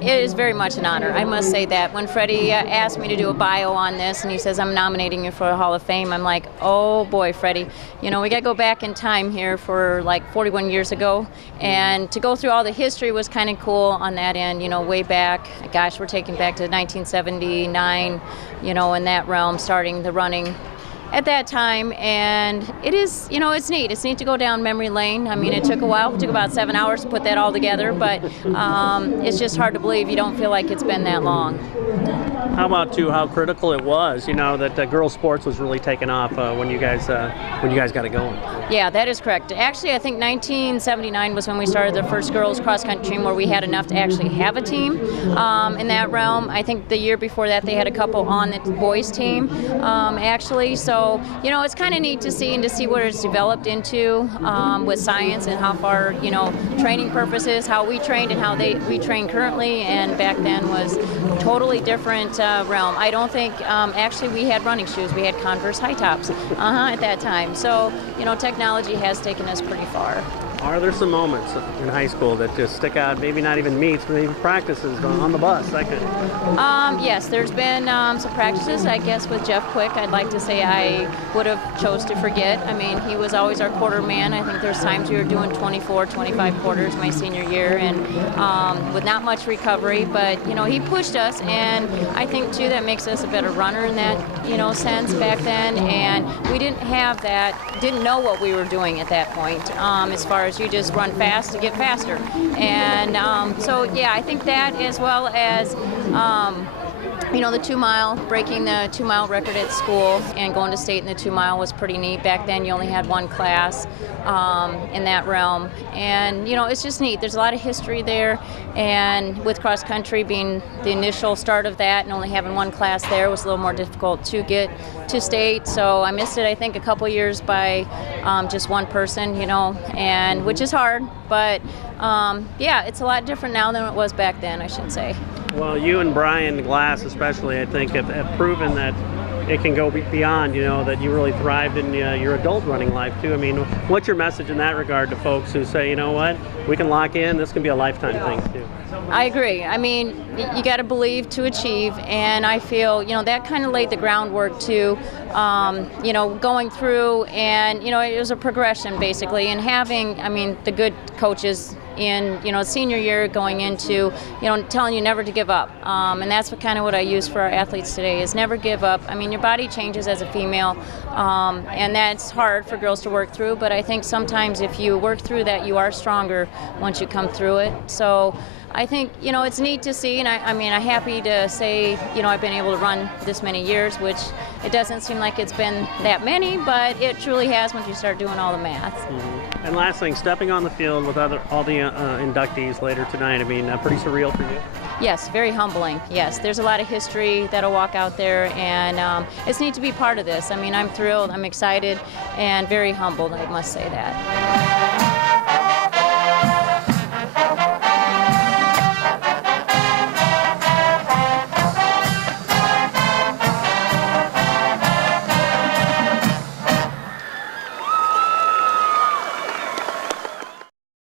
It is very much an honor. I must say that. When Freddie asked me to do a bio on this and he says, I'm nominating you for a Hall of Fame, I'm like, oh boy, Freddie, we got to go back in time here for like 41 years ago. And to go through all the history was kind of cool on that end, way back. Gosh, we're taking back to 1979, in that realm, starting the running at that time, and it is, it's neat. It's neat to go down memory lane. I mean, it took a while. It took about 7 hours to put that all together, but it's just hard to believe. You don't feel like it's been that long. How about, too, how critical it was, that girls' sports was really taking off when you guys got it going? Yeah, that is correct. Actually, I think 1979 was when we started the first girls' cross-country team where we had enough to actually have a team in that realm. I think the year before that they had a couple on the boys' team, actually. So, it's kind of neat to see what it's developed into with science and how far, training purposes, how we trained and how we train currently, and back then was totally different realm. I don't think, actually, we had running shoes. We had Converse high tops at that time. So, technology has taken us pretty far. Are there some moments in high school that just stick out, maybe not even meets, but even practices on the bus? Yes, there's been some practices, I guess, with Jeff Quick. I'd like to say I would have chose to forget. I mean, he was always our quarter man. I think there's times we were doing 24, 25 quarters my senior year, and with not much recovery, but, he pushed us, and I think, too, that makes us a better runner in that, sense back then, and we didn't know what we were doing at that point, as far as you just run fast to get faster. And so, yeah, I think that, as well as the 2 mile, breaking the 2 mile record at school and going to state in the 2 mile was pretty neat. Back then you only had one class in that realm. And, it's just neat. There's a lot of history there. And with cross country being the initial start of that and only having one class there was a little more difficult to get to state. So I missed it, I think, a couple years by just one person, and which is hard. But, yeah, it's a lot different now than it was back then, I should say. Well, you and Brian Glass especially, I think, have proven that it can go beyond, that you really thrived in your adult running life, too. I mean, what's your message in that regard to folks who say, you know what, we can lock in, this can be a lifetime thing, too? I agree. I mean, you got to believe to achieve, and I feel, that kind of laid the groundwork to, going through, and, it was a progression, basically, and having, the good coaches in, senior year going into, telling you never to give up. And that's what I use for our athletes today is never give up. I mean, your body changes as a female, and that's hard for girls to work through, but I think sometimes if you work through that, you are stronger once you come through it. So I think, it's neat to see, and I'm happy to say, I've been able to run this many years, which it doesn't seem like it's been that many, but it truly has once you start doing all the math. Mm-hmm. And last thing, stepping on the field with all the inductees later tonight, pretty surreal for you? Yes, very humbling. Yes, there's a lot of history that'll walk out there, and it's neat to be part of this. I'm thrilled, I'm excited, and very humbled, I must say that.